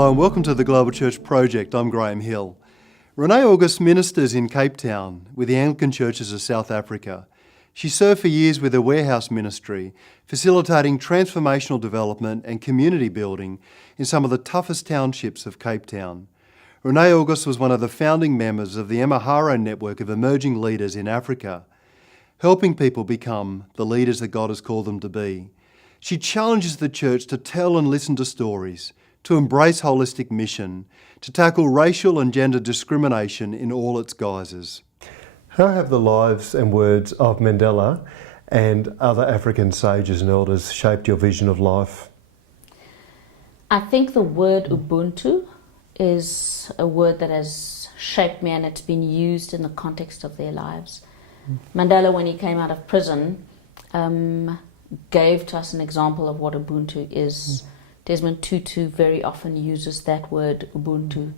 Hello and welcome to the GlobalChurch Project. I'm Graham Hill. René August ministers in Cape Town with the Anglican churches of South Africa. She served for years with her warehouse ministry, facilitating transformational development and community building in some of the toughest townships of Cape Town. René August was one of the founding members of the Amahoro Network of Emerging leaders in Africa, helping people become the leaders that God has called them to be. She challenges the church to tell and listen to stories, to embrace holistic mission, to tackle racial and gender discrimination in all its guises. How have the lives and words of Mandela and other African sages and elders shaped your vision of life? I think the word Ubuntu is a word that has shaped me, and it's been used in the context of their lives. Mandela, when he came out of prison, gave to us an example of what Ubuntu is. Desmond Tutu very often uses that word Ubuntu,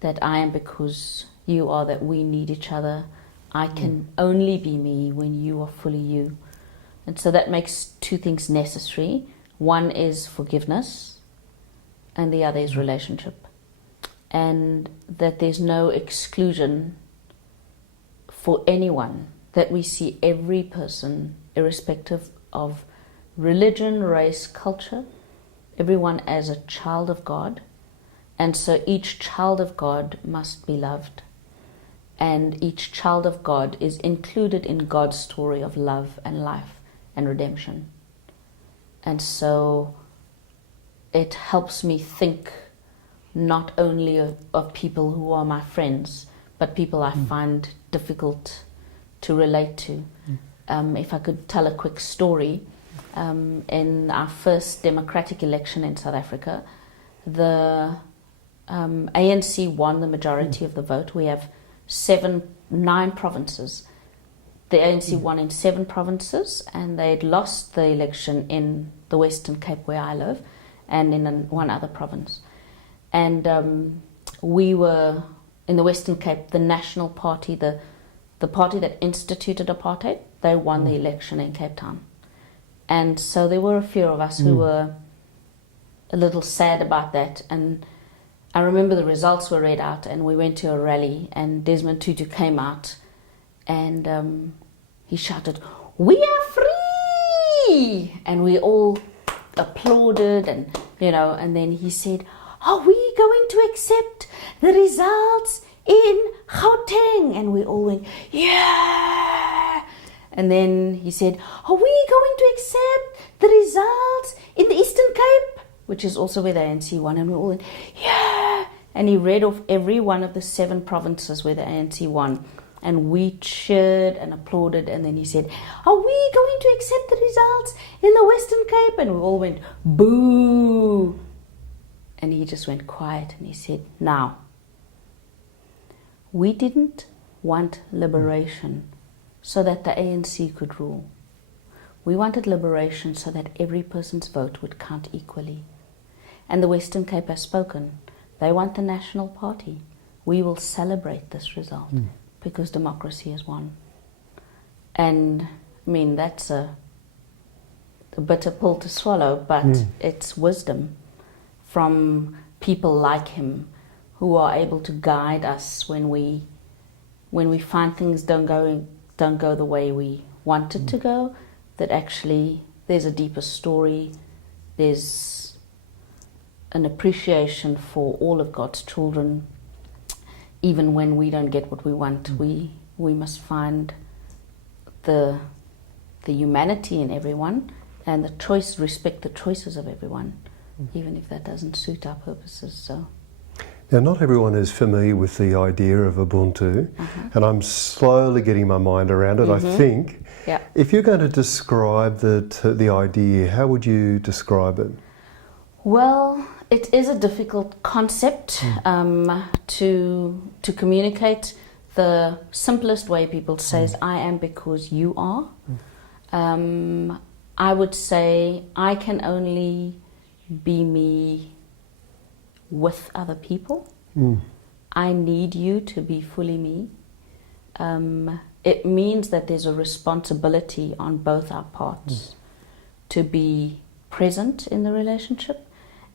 that I am because you are, that we need each other. I can only be me when you are fully you. And so that makes two things necessary. One is forgiveness, and the other is relationship. And that there's no exclusion for anyone, that we see every person, irrespective of religion, race, culture, everyone as a child of God. And so each child of God must be loved. And each child of God is included in God's story of love and life and redemption. And so it helps me think not only of people who are my friends, but people I find difficult to relate to. If I could tell a quick story, in our first democratic election in South Africa, the ANC won the majority of the vote. We have 9 provinces. The ANC won in 7 provinces, and they'd lost the election in the Western Cape where I live, and in one other province. And we were in the Western Cape, the National Party, the party that instituted apartheid. They won the election in Cape Town. And so there were a few of us who were a little sad about that. And I remember the results were read out, and we went to a rally, and Desmond Tutu came out, and he shouted, "We are free!" And we all applauded, and and then he said, "Are we going to accept the results in Gauteng?" And we all went, "Yeah!" And then he said, "Are we going to accept the results in the Eastern Cape?" Which is also where the ANC won. And we all went, "Yeah!" And he read off every one of the 7 provinces where the ANC won. And we cheered and applauded. And then he said, "Are we going to accept the results in the Western Cape?" And we all went, "Boo!" And he just went quiet, and he said, "Now, we didn't want liberation so that the ANC could rule. We wanted liberation so that every person's vote would count equally. And the Western Cape has spoken. They want the National Party. We will celebrate this result because democracy has won." And I mean, that's a bitter pill to swallow, but it's wisdom from people like him who are able to guide us when we find things don't go the way we want it to go, that actually there's a deeper story, there's an appreciation for all of God's children. Even when we don't get what we want, we must find the humanity in everyone, and respect the choices of everyone, even if that doesn't suit our purposes. So. Now, not everyone is familiar with the idea of Ubuntu, and I'm slowly getting my mind around it, I think. Yeah. If you're going to describe the idea, how would you describe it? Well, it is a difficult concept to communicate. The simplest way people say is, "I am because you are." I would say I can only be me with other people. I need you to be fully me. It means that there's a responsibility on both our parts to be present in the relationship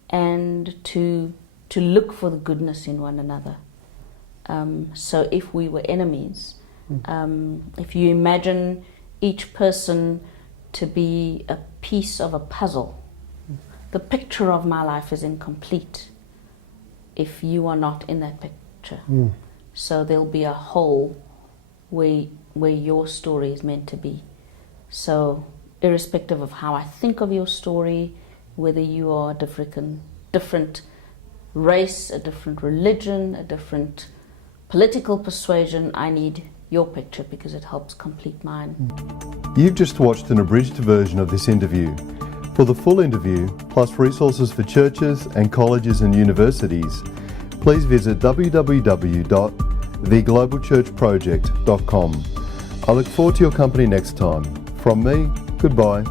and to to look for the goodness in one another. So if we were enemies, if you imagine each person to be a piece of a puzzle, the picture of my life is incomplete if you are not in that picture. So there'll be a hole where your story is meant to be. So irrespective of how I think of your story, whether you are a different race, a different religion, a different political persuasion, I need your picture because it helps complete mine. You've just watched an abridged version of this interview. For the full interview, plus resources for churches and colleges and universities, please visit www.theglobalchurchproject.com. I look forward to your company next time. From me, goodbye.